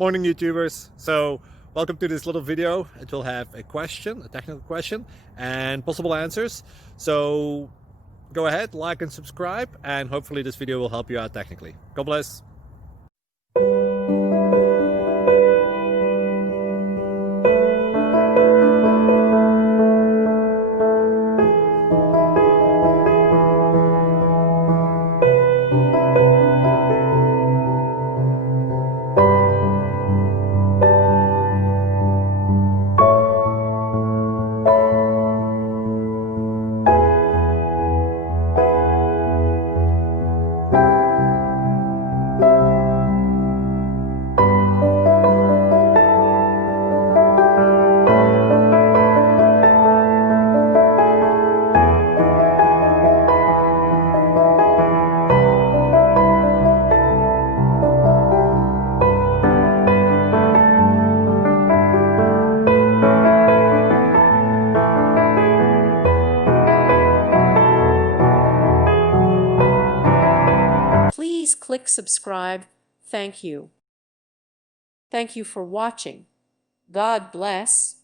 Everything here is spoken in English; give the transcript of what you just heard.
Morning YouTubers. So welcome to this little video. It will have a question, a technical question, and possible answers. So go ahead, like and subscribe, and hopefully this video will help you out technically. God bless. Please click subscribe. Thank you. Thank you for watching. God bless.